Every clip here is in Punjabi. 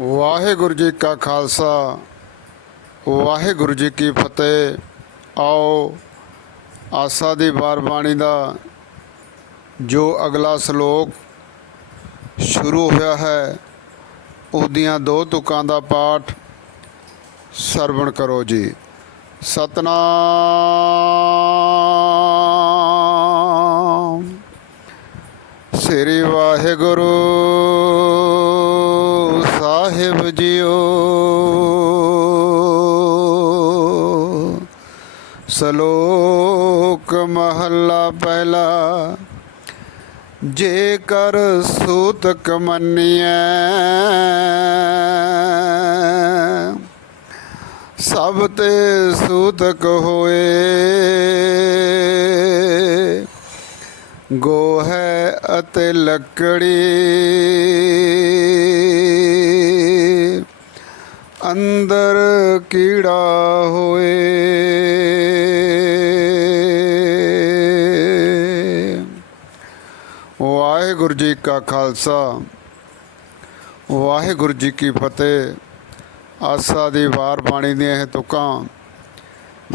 ਵਾਹਿਗੁਰੂ ਜੀ ਕਾ ਖਾਲਸਾ, ਵਾਹਿਗੁਰੂ ਜੀ ਕੀ ਫਤਿਹ। ਆਓ, ਆਸਾ ਦੀ ਵਾਰ ਬਾਣੀ ਦਾ ਜੋ ਅਗਲਾ ਸ਼ਲੋਕ ਸ਼ੁਰੂ ਹੋਇਆ ਹੈ, ਉਹਦੀਆਂ ਦੋ ਤੁਕਾਂ ਦਾ ਪਾਠ ਸਰਵਣ ਕਰੋ ਜੀ। ਸਤਨਾਮ। ਸ੍ਰੀ ਵਾਹਿਗੁਰੂ। ਸਾਹਿਬ ਜੀਓ ਸ਼ਲੋਕ ਮਹੱਲਾ ਪਹਿਲਾ ਜੇ ਕਰ ਸੂਤਕ ਮੰਨੀਐ, ਸਭ ਤੇ ਸੂਤਕ ਹੋਏ। ਗੋ ਹੈ ਅਤੇ ਲੱਕੜੀ ਅੰਦਰ ਕੀੜਾ ਹੋਏ। ਵਾਹਿਗੁਰੂ ਜੀ ਕਾ ਖਾਲਸਾ, ਵਾਹਿਗੁਰੂ ਜੀ ਕੀ ਫਤਿਹ। ਆਸਾ ਦੀ ਵਾਰ ਬਾਣੀ ਦੀਆਂ ਇਹ ਤੁਕਾਂ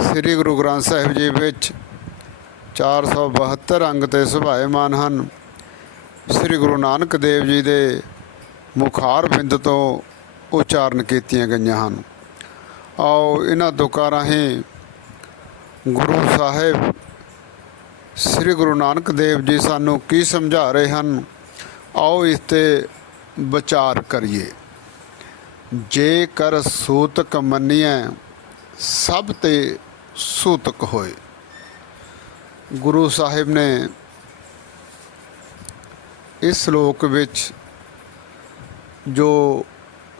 ਸ੍ਰੀ ਗੁਰੂ ਗ੍ਰੰਥ ਸਾਹਿਬ ਜੀ ਵਿੱਚ 472 ਅੰਗ ਤੇ ਸੁਭਾਏਮਾਨ ਹਨ। ਸ੍ਰੀ ਗੁਰੂ ਨਾਨਕ ਦੇਵ ਜੀ ਦੇ ਮੁਖਾਰ ਬਿੰਦ ਤੋਂ ਉਚਾਰਨ ਕੀਤੀਆਂ ਗਈਆਂ ਹਨ। ਆਓ ਇਹਨਾਂ ਤੁਕਾਂ ਰਾਹੀਂ ਗੁਰੂ ਸਾਹਿਬ, ਸ੍ਰੀ ਗੁਰੂ ਨਾਨਕ ਦੇਵ ਜੀ ਸਾਨੂੰ ਕੀ ਸਮਝਾ ਰਹੇ ਹਨ, ਆਓ ਇਸ ਤੇ ਵਿਚਾਰ ਕਰੀਏ। ਜੇ ਕਰ ਸੂਤਕ ਮੰਨੀਐ, ਸਭ ਤੇ ਸੂਤਕ ਹੋਏ। ਗੁਰੂ ਸਾਹਿਬ ਨੇ ਇਸ ਸ਼ਲੋਕ ਵਿੱਚ ਜੋ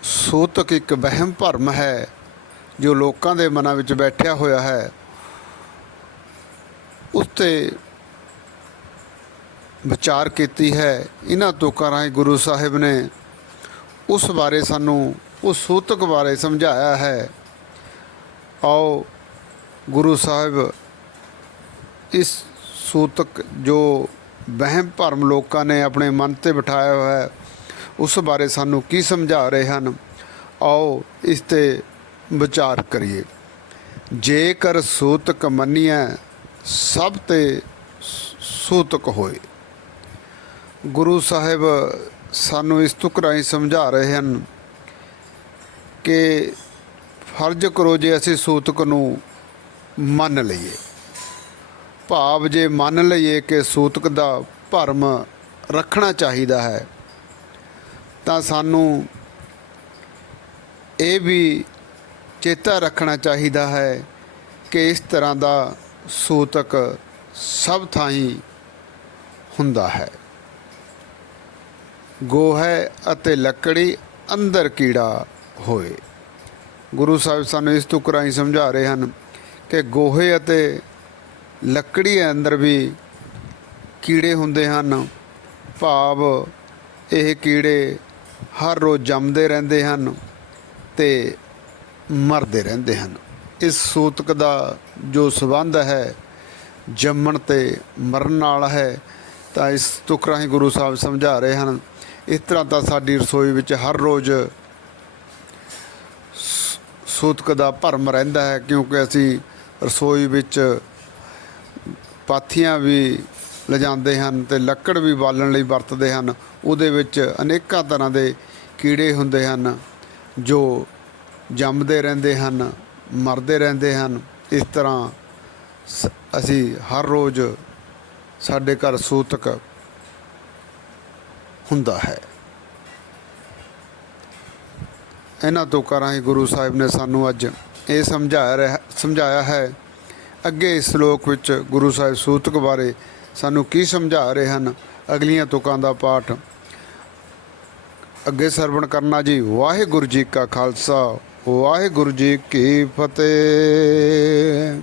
ਸੂਤਕ ਇੱਕ ਵਹਿਮ ਭਰਮ ਹੈ ਜੋ ਲੋਕਾਂ ਦੇ ਮਨਾਂ ਵਿੱਚ ਬੈਠਿਆ ਹੋਇਆ ਹੈ। ਉਸ ਤੇ ਵਿਚਾਰ ਕੀਤੀ ਹੈ। ਇਹਨਾਂ ਤੁਕਾਂ ਰਾਹੀਂ ਗੁਰੂ ਸਾਹਿਬ ਨੇ ਉਸ ਬਾਰੇ ਸਾਨੂੰ, ਉਸ ਸੂਤਕ ਬਾਰੇ ਸਮਝਾਇਆ ਹੈ। ਆਓ ਗੁਰੂ ਸਾਹਿਬ, ਇਸ ਸੂਤਕ ਜੋ ਵਹਿਮ ਭਰਮ ਲੋਕਾਂ ਨੇ ਆਪਣੇ ਮਨ ਤੇ ਬਿਠਾਇਆ ਹੋਇਆ ਹੈ ਉਸ ਬਾਰੇ ਸਾਨੂੰ ਕੀ ਸਮਝਾ ਰਹੇ ਹਨ? ਆਓ ਇਸ ਤੇ ਵਿਚਾਰ ਕਰੀਏ। ਜੇਕਰ ਸੂਤਕ ਮੰਨੀਐ, ਸਭ ਤੇ ਸੂਤਕ ਹੋਏ। ਗੁਰੂ ਸਾਹਿਬ ਸਾਨੂੰ ਇਸ ਤੁਕ ਰਾਹੀਂ ਸਮਝਾ ਰਹੇ ਹਨ ਕਿ ਫਰਜ਼ ਕਰੋ ਜੇ ਅਸੀਂ ਸੂਤਕ ਨੂੰ ਮੰਨ ਲਈਏ। ਭਾਵ ਜੇ ਮੰਨ ਲਈਏ ਕਿ ਸੂਤਕ ਦਾ ਭਰਮ ਰੱਖਣਾ ਚਾਹੀਦਾ ਹੈ ਤਾਂ ਸਾਨੂੰ ਇਹ ਵੀ ਚੇਤਾ ਰੱਖਣਾ ਚਾਹੀਦਾ ਹੈ ਕਿ ਇਸ ਤਰ੍ਹਾਂ ਦਾ ਸੂਤਕ ਸਭ ਥਾਈਂ ਹੁੰਦਾ ਹੈ। ਗੋਹੇ ਅਤੇ ਲੱਕੜੀ ਅੰਦਰ ਕੀੜਾ ਹੋਏ। ਗੁਰੂ ਸਾਹਿਬ ਸਾਨੂੰ ਇਸ ਤੁਕ ਰਾਹੀਂ ਸਮਝਾ ਰਹੇ ਹਨ ਕਿ ਗੋਹੇ ਅਤੇ ਲੱਕੜੀ ਅੰਦਰ ਵੀ ਕੀੜੇ ਹੁੰਦੇ ਹਨ। ਭਾਵ ਇਹ ਕੀੜੇ ਹਰ ਰੋਜ਼ ਜੰਮਦੇ ਰਹਿੰਦੇ ਹਨ ਤੇ ਮਰਦੇ ਰਹਿੰਦੇ ਹਨ। ਇਸ ਸੂਤਕ ਦਾ ਜੋ ਸਬੰਧ ਹੈ, ਜੰਮਣ ਤੇ ਮਰਨ ਨਾਲ ਹੈ, ਤਾਂ ਇਸ ਤੁਕ ਰਾਹੀਂ ਗੁਰੂ ਸਾਹਿਬ ਸਮਝਾ ਰਹੇ ਹਨ, ਇਸ ਤਰ੍ਹਾਂ ਤਾਂ ਸਾਡੀ ਰਸੋਈ ਵਿੱਚ ਹਰ ਰੋਜ਼ ਸ- ਸੂਤਕ ਦਾ ਭਰਮ ਰਹਿੰਦਾ ਹੈ, ਕਿਉਂਕਿ ਅਸੀਂ ਰਸੋਈ ਵਿੱਚ ਪਾਥੀਆਂ ਵੀ ਲਿਜਾਂਦੇ ਹਨ ਤੇ ਲੱਕੜ ਵੀ ਬਾਲਣ ਲਈ ਵਰਤਦੇ ਹਨ। ਉਹਦੇ ਵਿੱਚ ਅਨੇਕਾਂ ਤਰ੍ਹਾਂ ਦੇ ਕੀੜੇ ਹੁੰਦੇ ਹਨ ਜੋ ਜੰਮਦੇ ਰਹਿੰਦੇ ਹਨ, ਮਰਦੇ ਰਹਿੰਦੇ ਹਨ। ਇਸ ਤਰ੍ਹਾਂ ਸ- ਅਸੀਂ ਹਰ ਰੋਜ਼ ਸਾਡੇ ਘਰ ਸੂਤਕ ਹੁੰਦਾ ਹੈ। ਇਹਨਾਂ ਤੋਂ ਤੁਕਾਂ ਰਾਹੀਂ ਗੁਰੂ ਸਾਹਿਬ ਨੇ ਸਾਨੂੰ ਅੱਜ ਇਹ ਸਮਝਾਇਆ ਰਿਹਾ, ਸਮਝਾਇਆ ਹੈ। ਅੱਗੇ ਇਸ ਸ਼ਲੋਕ ਵਿੱਚ ਗੁਰੂ ਸਾਹਿਬ ਸੂਤਕ ਬਾਰੇ ਸਾਨੂੰ ਕੀ ਸਮਝਾ ਰਹੇ ਹਨ? ਅਗਲੀਆਂ ਤੁਕਾਂ ਦਾ ਪਾਠ। ਅੱਗੇ ਸਰਵਣ ਕਰਨਾ ਜੀ। ਵਾਹਿਗੁਰੂ ਜੀ ਕਾ ਖਾਲਸਾ। ਵਾਹਿਗੁਰੂ ਜੀ ਕੀ ਫਤਿਹ।